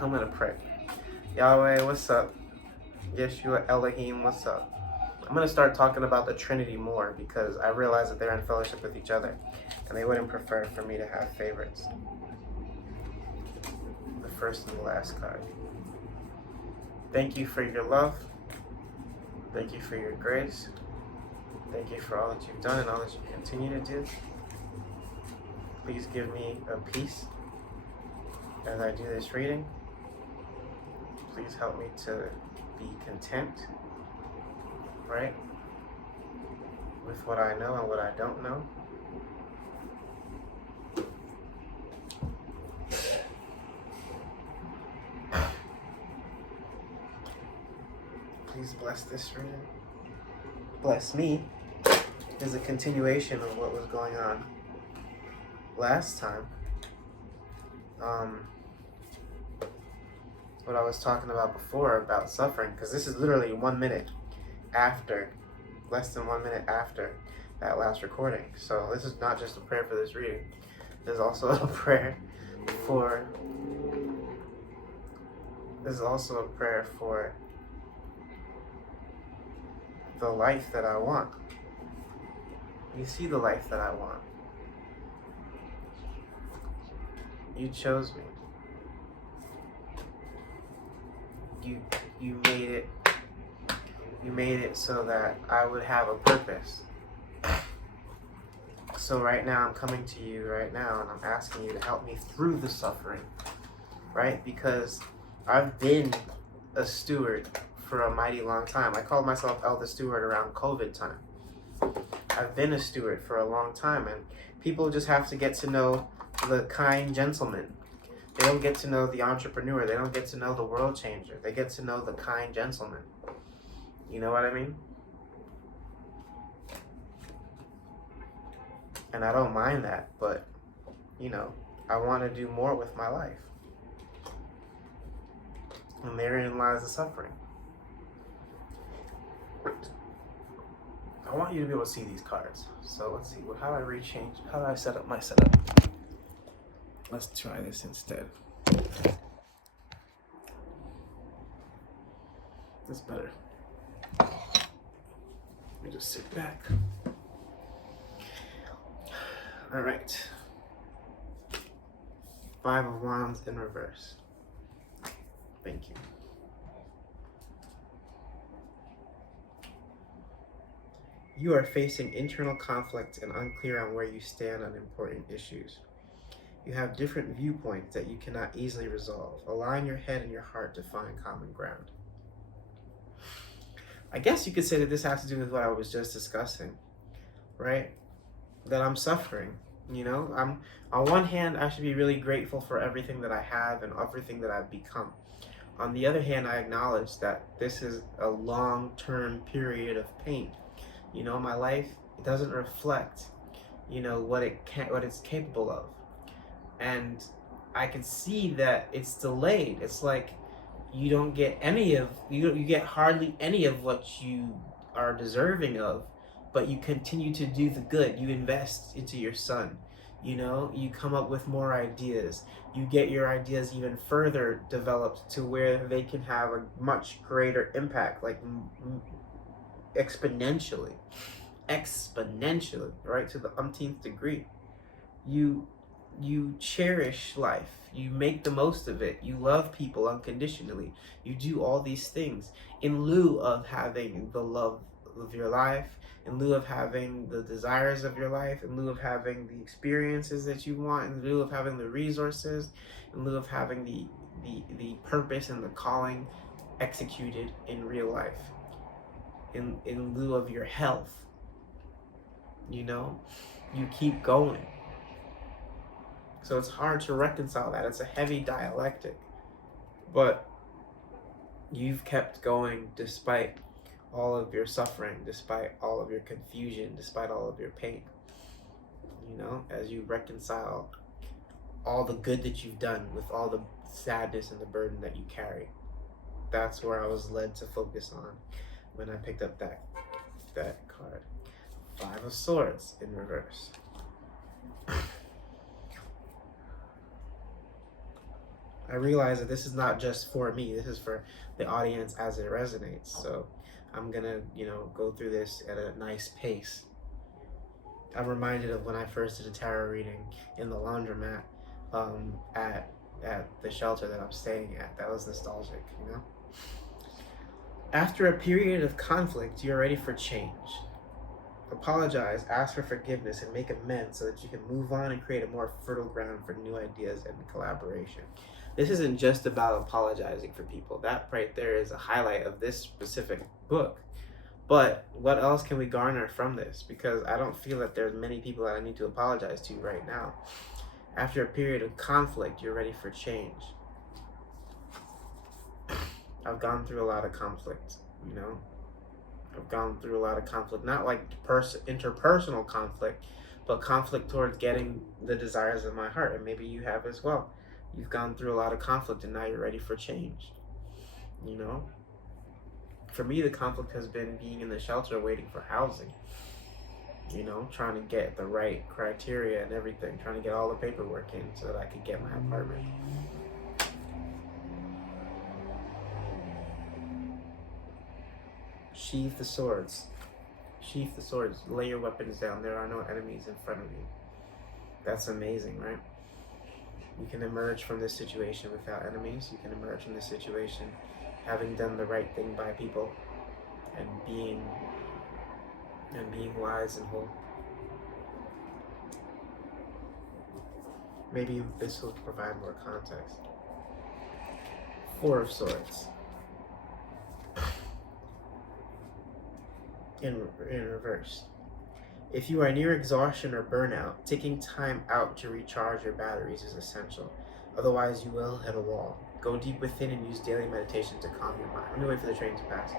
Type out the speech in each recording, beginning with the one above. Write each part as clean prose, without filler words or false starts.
I'm gonna pray. Yahweh, what's up? Yeshua Elohim, what's up? I'm gonna start talking about the Trinity more because I realize that they're in fellowship with each other, and they wouldn't prefer for me to have favorites. The first and the last card. Thank you for your love. Thank you for your grace. Thank you for all that you've done and all that you continue to do. Please give me a peace as I do this reading. Please help me to be content, right, with what I know and what I don't know. Please bless this reading. Bless me. Is a continuation of what was going on last time. What I was talking about before about suffering, because this is literally 1 minute after, less than 1 minute after that last recording. So this is not just a prayer for this reading. There's also a prayer for, the life that I want. You see the life that I want. You chose me. You made it so that I would have a purpose. So right now I'm coming to you right now and I'm asking you to help me through the suffering, right? Because I've been a steward for a mighty long time. I called myself Elder Steward around COVID time. I've been a steward for a long time, and people just have to get to know the kind gentleman. They don't get to know the entrepreneur. They don't get to know the world changer. They get to know the kind gentleman. You know what I mean? And I don't mind that, but, I want to do more with my life. And therein lies the suffering. I want you to be able to see these cards. So let's see, how do I set up my setup? Let's try this instead. That's better. Let me just sit back. All right. 5 of Wands in reverse. Thank you. You are facing internal conflict and unclear on where you stand on important issues. You have different viewpoints that you cannot easily resolve. Align your head and your heart to find common ground. I guess you could say that this has to do with what I was just discussing, right? That I'm suffering, I'm, on one hand, I should be really grateful for everything that I have and everything that I've become. On the other hand, I acknowledge that this is a long-term period of pain. My life, it doesn't reflect, what it's capable of. And I can see that it's delayed. It's like you don't get you get hardly any of what you are deserving of, but you continue to do the good. You invest into your son. You come up with more ideas. You get your ideas even further developed to where they can have a much greater impact, like exponentially, right, to the umpteenth degree. You cherish life. You make the most of it. You love people unconditionally. You do all these things in lieu of having the love of your life, in lieu of having the desires of your life, in lieu of having the experiences that you want, in lieu of having the resources, in lieu of having the purpose and the calling executed in real life, in lieu of your health. You keep going. So it's hard to reconcile that. It's a heavy dialectic. But you've kept going despite all of your suffering, despite all of your confusion, despite all of your pain. As you reconcile all the good that you've done with all the sadness and the burden that you carry. That's where I was led to focus on when I picked up that card. 5 of Swords in reverse. I realize that this is not just for me, this is for the audience as it resonates. So I'm gonna, go through this at a nice pace. I'm reminded of when I first did a tarot reading in the laundromat, at the shelter that I'm staying at. That was nostalgic. After a period of conflict, you're ready for change. Apologize, ask for forgiveness, and make amends so that you can move on and create a more fertile ground for new ideas and collaboration. This isn't just about apologizing for people. That right there is a highlight of this specific book. But what else can we garner from this? Because I don't feel that there's many people that I need to apologize to right now. After a period of conflict, you're ready for change. I've gone through a lot of conflict, I've gone through a lot of conflict, not like interpersonal conflict, but conflict towards getting the desires of my heart. And maybe you have as well. You've gone through a lot of conflict and now you're ready for change. For me, the conflict has been being in the shelter waiting for housing. Trying to get the right criteria and everything, trying to get all the paperwork in so that I could get my apartment. Sheathe the swords. Sheath the swords. Lay your weapons down. There are no enemies in front of you. That's amazing, right? You can emerge from this situation without enemies. You can emerge from this situation having done the right thing by people and being wise and whole. Maybe this will provide more context. Four of Swords. In reverse. If you are near exhaustion or burnout, taking time out to recharge your batteries is essential. Otherwise, you will hit a wall. Go deep within and use daily meditation to calm your mind. Let me wait for the train to pass.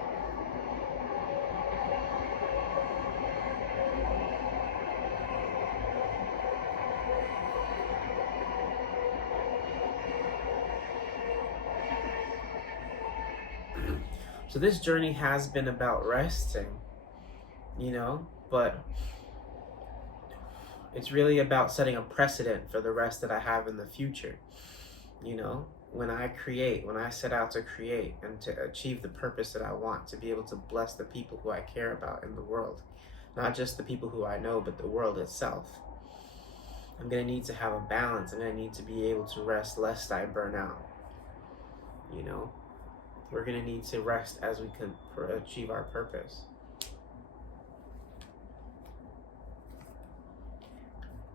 So this journey has been about resting, but it's really about setting a precedent for the rest that I have in the future. When I set out to create and to achieve the purpose that I want, to be able to bless the people who I care about in the world, not just the people who I know, but the world itself. I'm going to need to have a balance. I'm going to need to be able to rest lest I burn out. We're going to need to rest as we can achieve our purpose.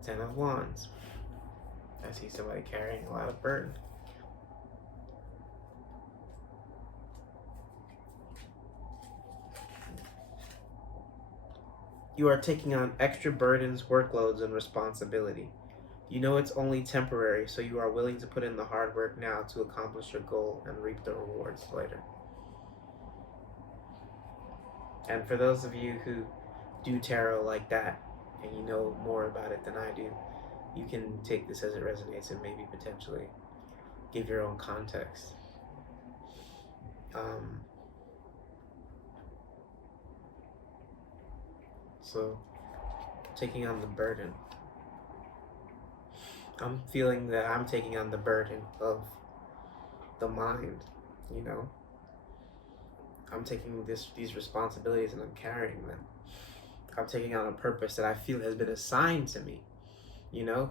10 of Wands. I see somebody carrying a lot of burden. You are taking on extra burdens, workloads, and responsibility. You know it's only temporary, so you are willing to put in the hard work now to accomplish your goal and reap the rewards later. And for those of you who do tarot like that, and you know more about it than I do, you can take this as it resonates and maybe potentially give your own context. So, taking on the burden. I'm feeling that I'm taking on the burden of the mind, I'm taking these responsibilities and I'm carrying them. I'm taking on a purpose that I feel has been assigned to me.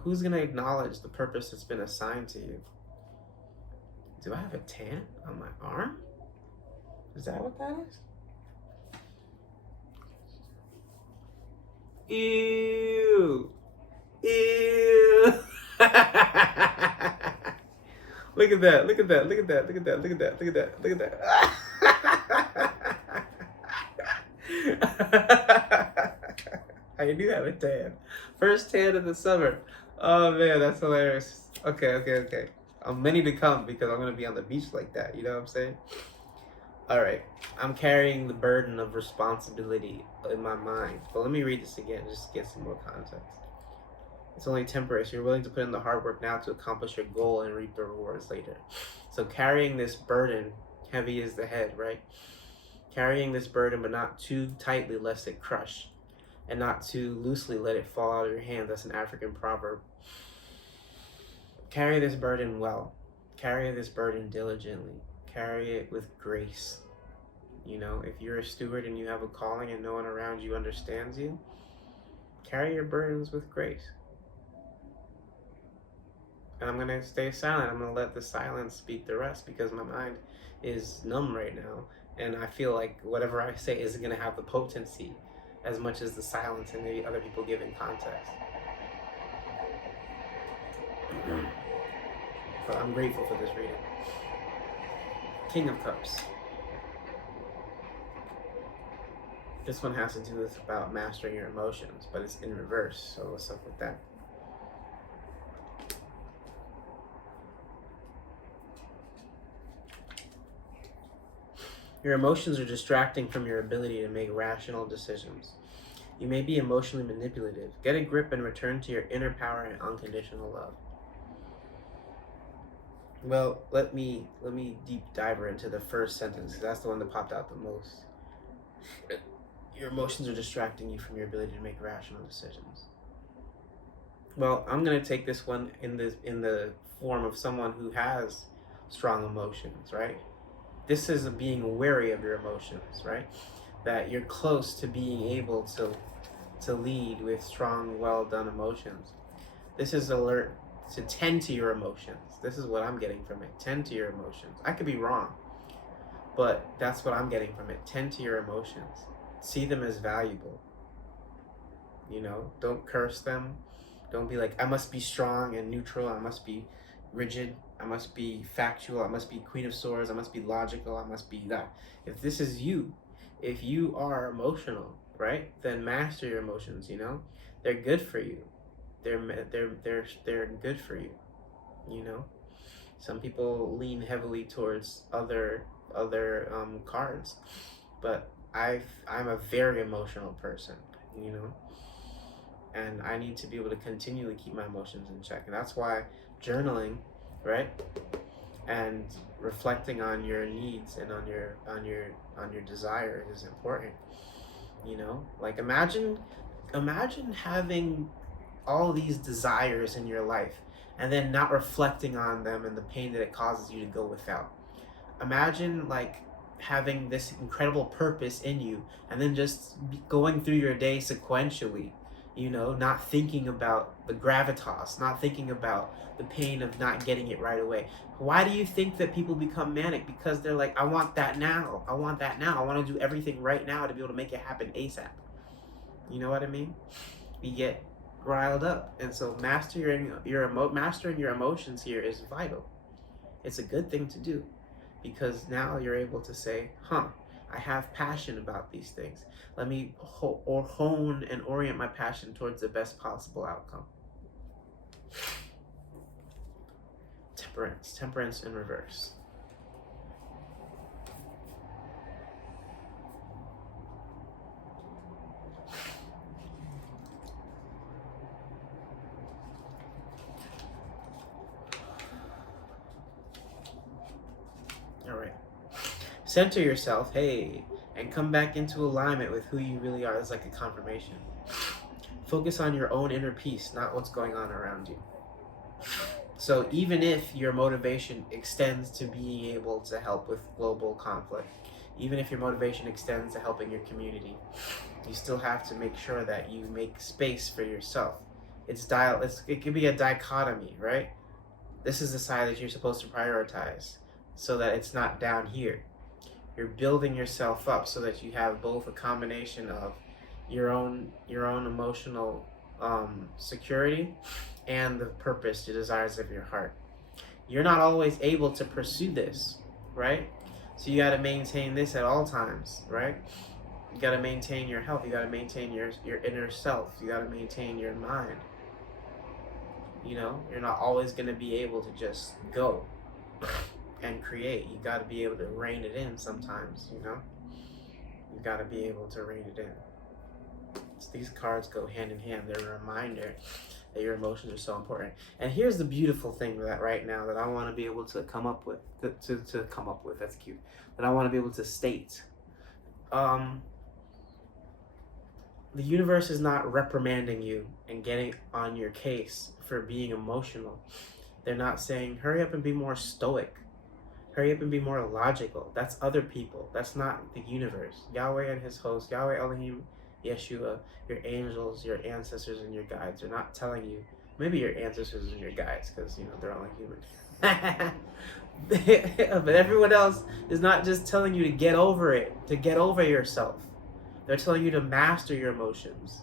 Who's going to acknowledge the purpose that's been assigned to you? Do I have a tan on my arm? Is that what that is? Ew. Ew. Look at that. Look at that. Look at that. Look at that. Look at that. Look at that. Look at that. I do have a tan. First tan of the summer. Oh man, that's hilarious. Okay. Many to come because I'm going to be on the beach like that. You know what I'm saying? All right. I'm carrying the burden of responsibility in my mind. But let me read this again just to get some more context. It's only temporary, so you're willing to put in the hard work now to accomplish your goal and reap the rewards later. So carrying this burden, heavy is the head, right? Carrying this burden, but not too tightly lest it crush, and not too loosely let it fall out of your hand. That's an African proverb. Carry this burden well. Carry this burden diligently. Carry it with grace. You know, if you're a steward and you have a calling and no one around you understands you, carry your burdens with grace. And I'm going to stay silent. I'm going to let the silence speak the rest, because my mind is numb right now. And I feel like whatever I say isn't going to have the potency as much as the silence and maybe other people giving context. But I'm grateful for this reading. King of Cups. This one has to do with about mastering your emotions, but it's in reverse. So what's up with that? Your emotions are distracting from your ability to make rational decisions. You may be emotionally manipulative. Get a grip and return to your inner power and unconditional love. Well, let me deep dive into the first sentence, because that's the one that popped out the most. Your emotions are distracting you from your ability to make rational decisions. Well, I'm gonna take this one in the form of someone who has strong emotions, right? This is being wary of your emotions, right? That you're close to being able to lead with strong, well done emotions. This is alert to tend to your emotions. This is what I'm getting from it. Tend to your emotions. I could be wrong, but that's what I'm getting from it. Tend to your emotions. See them as valuable. You know, don't curse them. Don't be like, I must be strong and neutral. I must be rigid. I must be factual. I must be Queen of Swords. I must be logical. I must be that. If this is you, if you are emotional, right, then master your emotions. You know, they're good for you. They're good for you. You know, some people lean heavily towards other cards, but I'm a very emotional person. You know, and I need to be able to continually keep my emotions in check, and that's why journaling, right, and reflecting on your needs and on your desires is important. You know, like imagine having all these desires in your life and then not reflecting on them and the pain that it causes you to go without. Imagine like having this incredible purpose in you and then just going through your day sequentially, you know, not thinking about the gravitas, not thinking about the pain of not getting it right away. Why do you think that people become manic? Because they're like, I want that now. I want that now. I want to do everything right now to be able to make it happen ASAP. You know what I mean? We get riled up, and so mastering your emotions here is vital. It's a good thing to do, because now you're able to say, I have passion about these things. Let me hone and orient my passion towards the best possible outcome. Temperance in reverse. All right. Center yourself, hey, and come back into alignment with who you really are. It's like a confirmation. Focus on your own inner peace, not what's going on around you. So even if your motivation extends to being able to help with global conflict, even if your motivation extends to helping your community, you still have to make sure that you make space for yourself. It could be a dichotomy, right? This is the side that you're supposed to prioritize so that it's not down here. You're building yourself up so that you have both a combination of your own emotional security and the purpose, the desires of your heart. You're not always able to pursue this, right? So you got to maintain this at all times, right? You got to maintain your health. You got to maintain your inner self. You got to maintain your mind. You know, you're not always going to be able to just go and create. You got to be able to rein it in sometimes, you know? You got to be able to rein it in. So these cards go hand in hand. They're a reminder that your emotions are so important. And here's the beautiful thing that right now that I want to be able to come up with, to come up with, that's cute, that I want to be able to state. The universe is not reprimanding you and getting on your case for being emotional. They're not saying, hurry up and be more stoic. Hurry up and be more logical. That's other people. That's not the universe. Yahweh and his host, Yahweh Elohim, Yeshua, your angels, your ancestors, and your guides are not telling you, maybe your ancestors and your guides, because, they're only human. But everyone else is not just telling you to get over it, to get over yourself. They're telling you to master your emotions.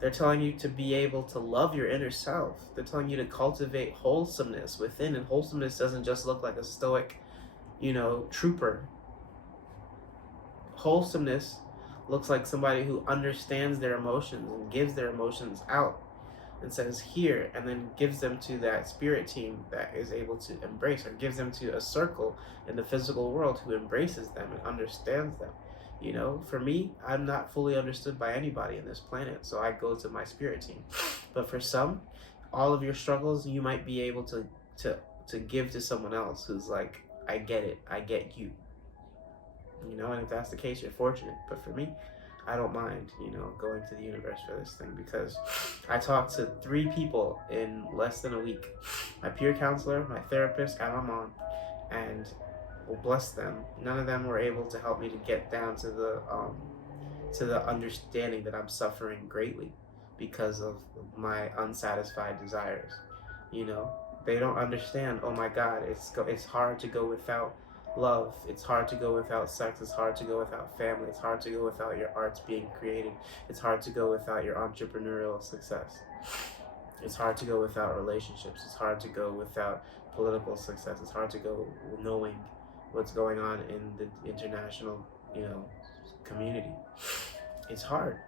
They're telling you to be able to love your inner self. They're telling you to cultivate wholesomeness within, and wholesomeness doesn't just look like a stoic, trooper. Wholesomeness looks like somebody who understands their emotions and gives their emotions out and says here, and then gives them to that spirit team that is able to embrace, or gives them to a circle in the physical world who embraces them and understands them. For me, I'm not fully understood by anybody in this planet, so I go to my spirit team. But for some, all of your struggles, you might be able to give to someone else who's like, I get it, I get you. And if that's the case, you're fortunate. But for me, I don't mind, going to the universe for this thing, because I talked to 3 people in less than a week. My peer counselor, my therapist, and my mom. And well, bless them, none of them were able to help me to get down to the understanding that I'm suffering greatly because of my unsatisfied desires. They don't understand, oh my God, it's hard to go without love. It's hard to go without sex. It's hard to go without family. It's hard to go without your arts being created. It's hard to go without your entrepreneurial success. It's hard to go without relationships. It's hard to go without political success. It's hard to go knowing what's going on in the international, community. It's hard.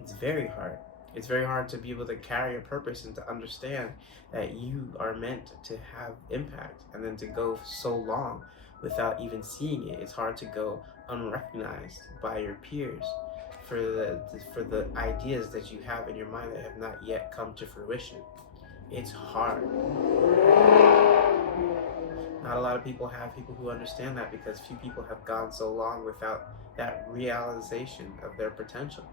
It's very hard. It's very hard to be able to carry a purpose and to understand that you are meant to have impact, and then to go so long without even seeing it. It's hard to go unrecognized by your peers for the ideas that you have in your mind that have not yet come to fruition. It's hard. Not a lot of people have people who understand that, because few people have gone so long without that realization of their potential.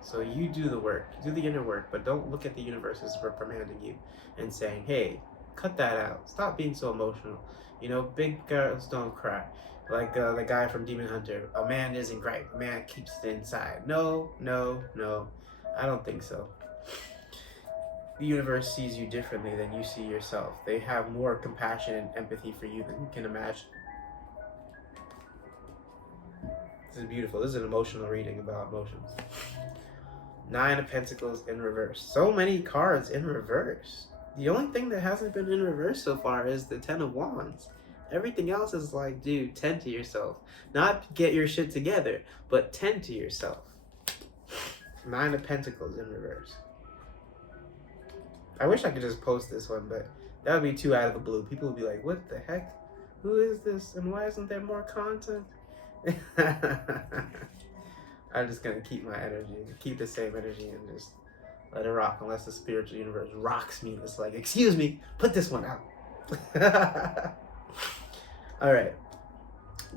So you do the work, do the inner work, but don't look at the universe as reprimanding you and saying, hey, cut that out. Stop being so emotional. Big girls don't cry. Like the guy from Demon Hunter, a man isn't right, a man keeps it inside. No, I don't think so. The universe sees you differently than you see yourself. They have more compassion and empathy for you than you can imagine. This is beautiful. This is an emotional reading about emotions. 9 of Pentacles in reverse. So many cards in reverse. The only thing that hasn't been in reverse so far is the 10 of Wands. Everything else is like, dude, tend to yourself. Not get your shit together, but tend to yourself. 9 of Pentacles in reverse. I wish I could just post this one, but that would be too out of the blue. People would be like, what the heck? Who is this? And why isn't there more content? I'm just going to keep my energy, keep the same energy, and just let it rock, unless the spiritual universe rocks me. It's like, excuse me, put this one out. All right.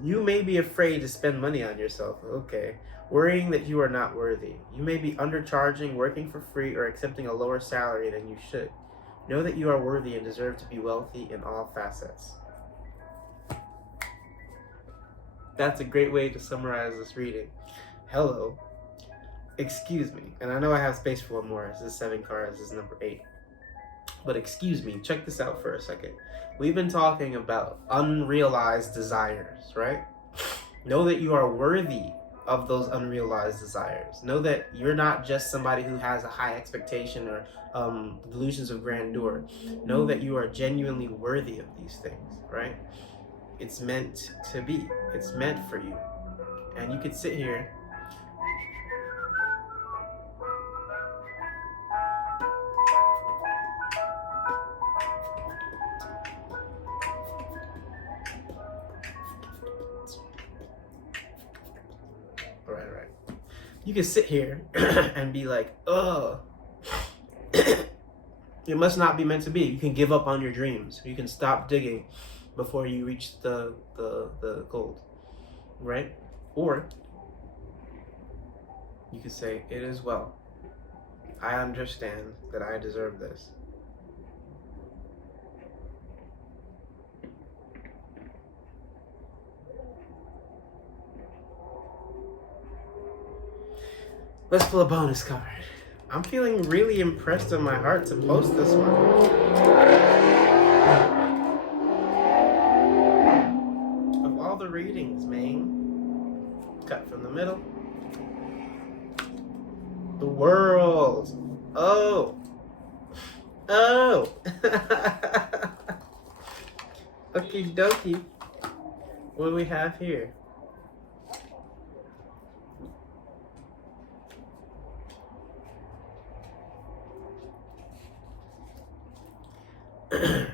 You may be afraid to spend money on yourself. Okay. Worrying that you are not worthy. You may be undercharging, working for free, or accepting a lower salary than you should. Know that you are worthy and deserve to be wealthy in all facets. That's a great way to summarize this reading. Hello. Excuse me. And I know I have space for one more. This is 7 cards. This is number 8. But excuse me. Check this out for a second. We've been talking about unrealized desires, right? Know that you are worthy of those unrealized desires. Know that you're not just somebody who has a high expectation or delusions of grandeur. Know that you are genuinely worthy of these things, right? It's meant to be. It's meant for you. And you could sit here you can sit here and be like, oh, it must not be meant to be. You can give up on your dreams. You can stop digging before you reach the gold, right? Or you could say, it is well. I understand that I deserve this. Let's pull a bonus card. I'm feeling really impressed in my heart to post this one. Of all the readings, man, cut from the middle. The world. Oh. Oh. Okie dokie. What do we have here?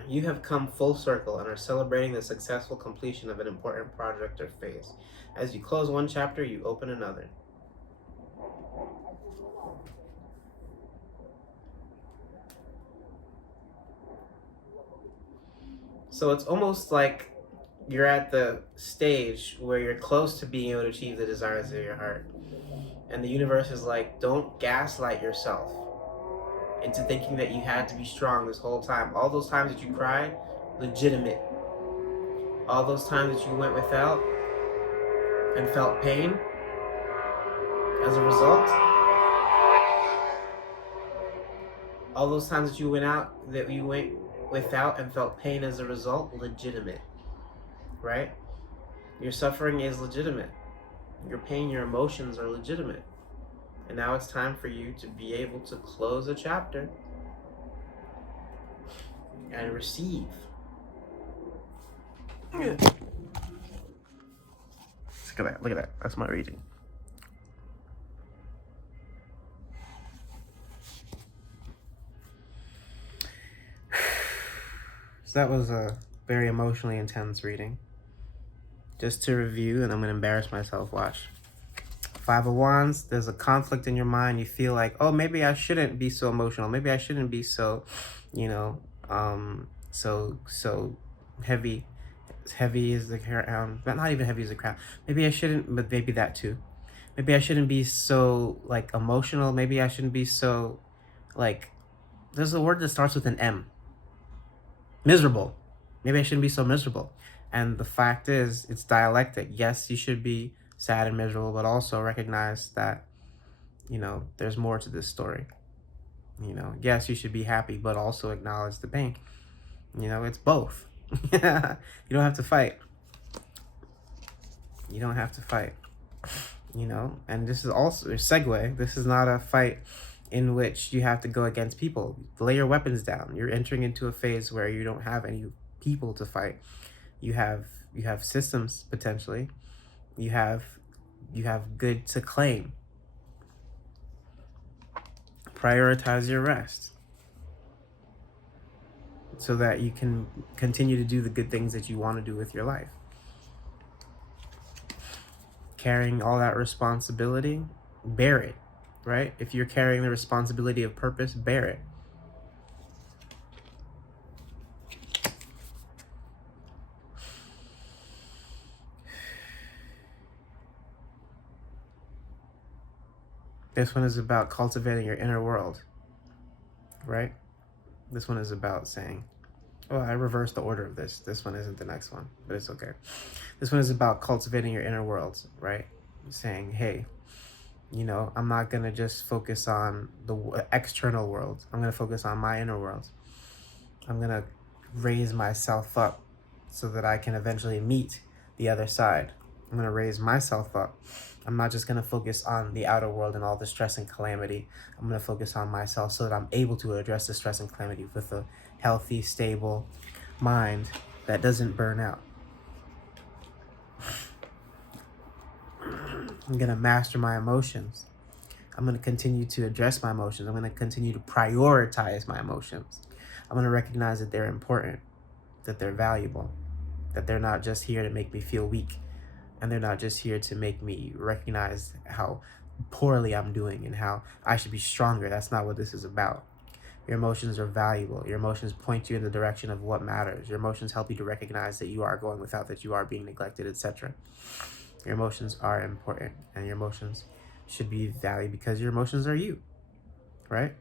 You have come full circle and are celebrating the successful completion of an important project or phase. As you close one chapter, you open another. So it's almost like you're at the stage where you're close to being able to achieve the desires of your heart. And the universe is like, don't gaslight yourself into thinking that you had to be strong this whole time. All those times that you cried, legitimate. All those times that you went without and felt pain as a result. All those times that you went without and felt pain as a result, legitimate. Right? Your suffering is legitimate. Your pain, your emotions are legitimate. And now it's time for you to be able to close a chapter and receive. Look at that. Look at that. That's my reading. So that was a very emotionally intense reading. Just to review, and I'm going to embarrass myself, watch. Five of Wands, there's a conflict in your mind. You feel like, oh, maybe I shouldn't be so emotional. Maybe I shouldn't be so, so heavy. Heavy is the crown, but not even heavy as the crown. Maybe I shouldn't, but maybe that too. Maybe I shouldn't be so like emotional. Maybe I shouldn't be so like. There's a word that starts with an M. Miserable. Maybe I shouldn't be so miserable. And the fact is, it's dialectic. Yes, you should be sad and miserable, but also recognize that, there's more to this story. Yes, you should be happy, but also acknowledge the pain. It's both. You don't have to fight. You don't have to fight. And this is also a segue. This is not a fight in which you have to go against people. Lay your weapons down. You're entering into a phase where you don't have any people to fight. You have systems potentially. You have good to claim. Prioritize your rest so that you can continue to do the good things that you want to do with your life. Carrying all that responsibility, bear it, right? If you're carrying the responsibility of purpose, bear it. This one is about cultivating your inner world, right? This one is about saying, oh, I reversed the order of this. This one isn't the next one, but it's okay. This one is about cultivating your inner world, right? Saying, hey, I'm not going to just focus on the external world. I'm going to focus on my inner world. I'm going to raise myself up so that I can eventually meet the other side. I'm going to raise myself up. I'm not just going to focus on the outer world and all the stress and calamity. I'm going to focus on myself so that I'm able to address the stress and calamity with a healthy, stable mind that doesn't burn out. I'm going to master my emotions. I'm going to continue to address my emotions. I'm going to continue to prioritize my emotions. I'm going to recognize that they're important, that they're valuable, that they're not just here to make me feel weak, and they're not just here to make me recognize how poorly I'm doing and how I should be stronger. That's not what this is about. Your emotions are valuable. Your emotions point you in the direction of what matters. Your emotions help you to recognize that you are going without, that you are being neglected, etc. Your emotions are important, and your emotions should be valued because your emotions are you, right?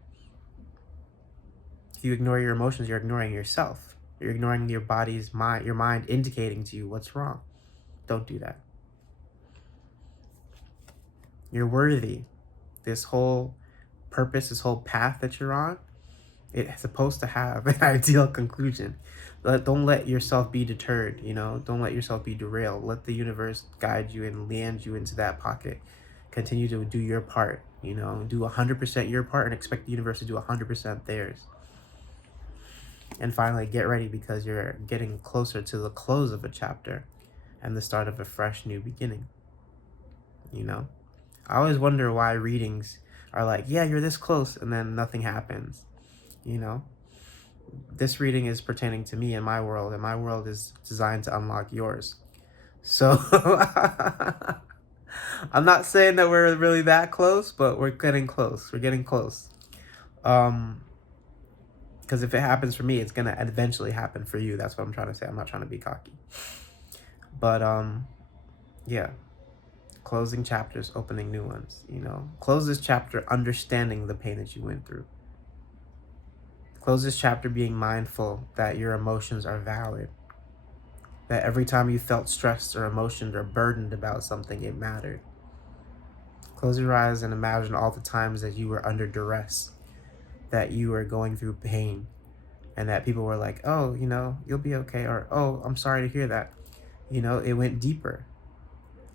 If you ignore your emotions, you're ignoring yourself. You're ignoring your body's mind, your mind indicating to you what's wrong. Don't do that. You're worthy. This whole purpose, this whole path that you're on, it's supposed to have an ideal conclusion. Don't let yourself be deterred, you know? Don't let yourself be derailed. Let the universe guide you and land you into that pocket. Continue to do your part, you know? Do 100% your part and expect the universe to do 100% theirs. And finally, get ready, because you're getting closer to the close of a chapter and the start of a fresh new beginning, you know? I always wonder why readings are like, yeah, you're this close, and then nothing happens, you know? This reading is pertaining to me and my world, and my world is designed to unlock yours. So I'm not saying that we're really that close, but we're getting close. We're getting close. Because if it happens for me, it's gonna eventually happen for you. That's what I'm trying to say. I'm not trying to be cocky. But yeah. Closing chapters, opening new ones, you know. Close this chapter understanding the pain that you went through. Close this chapter being mindful that your emotions are valid. That every time you felt stressed or emotioned or burdened about something, it mattered. Close your eyes and imagine all the times that you were under duress, that you were going through pain, and that people were like, oh, you know, you'll be okay, or, oh, I'm sorry to hear that. You know, it went deeper.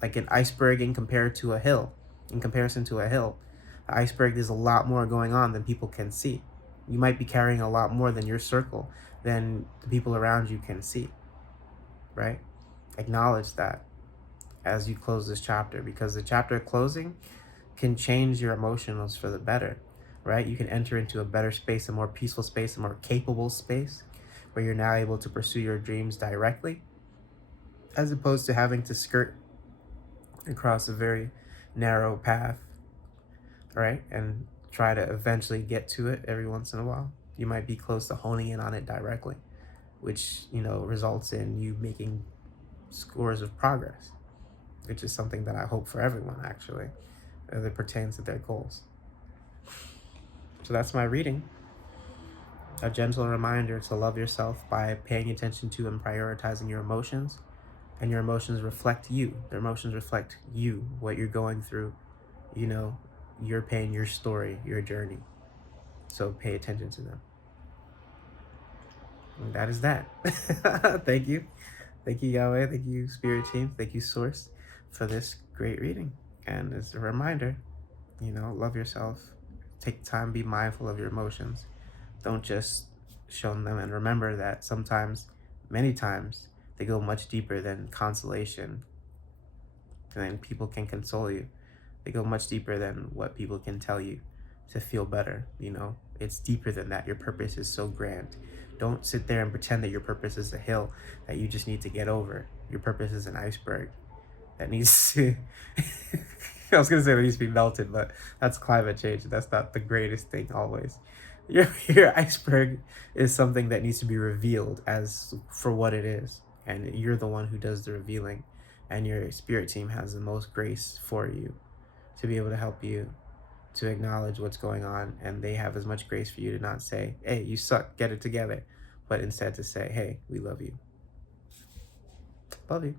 Like an iceberg in comparison to a hill. The iceberg, there's a lot more going on than people can see. You might be carrying a lot more than your circle, than the people around you can see, right? Acknowledge that as you close this chapter, because the chapter closing can change your emotions for the better, right? You can enter into a better space, a more peaceful space, a more capable space, where you're now able to pursue your dreams directly, as opposed to having to skirt across a very narrow path, right? And try to eventually get to it every once in a while. You might be close to honing in on it directly, which, you know, results in you making scores of progress, which is something that I hope for everyone, actually, as it pertains to their goals. So that's my reading. A gentle reminder to love yourself by paying attention to and prioritizing your emotions. And your emotions reflect you. Their emotions reflect you, what you're going through, you know, your pain, your story, your journey. So pay attention to them. And that is that. Thank you. Thank you, Yahweh. Thank you, Spirit Team. Thank you, Source, for this great reading. And as a reminder, you know, love yourself. Take time, be mindful of your emotions. Don't just show them, and remember that sometimes, many times, they go much deeper than consolation. And then people can console you. They go much deeper than what people can tell you to feel better, you know? It's deeper than that. Your purpose is so grand. Don't sit there and pretend that your purpose is a hill that you just need to get over. Your purpose is an iceberg that needs to... I was going to say it needs to be melted, but that's climate change. That's not the greatest thing always. Your iceberg is something that needs to be revealed as for what it is. And you're the one who does the revealing. And your spirit team has the most grace for you to be able to help you to acknowledge what's going on. And they have as much grace for you to not say, hey, you suck, get it together. But instead to say, hey, we love you. Love you.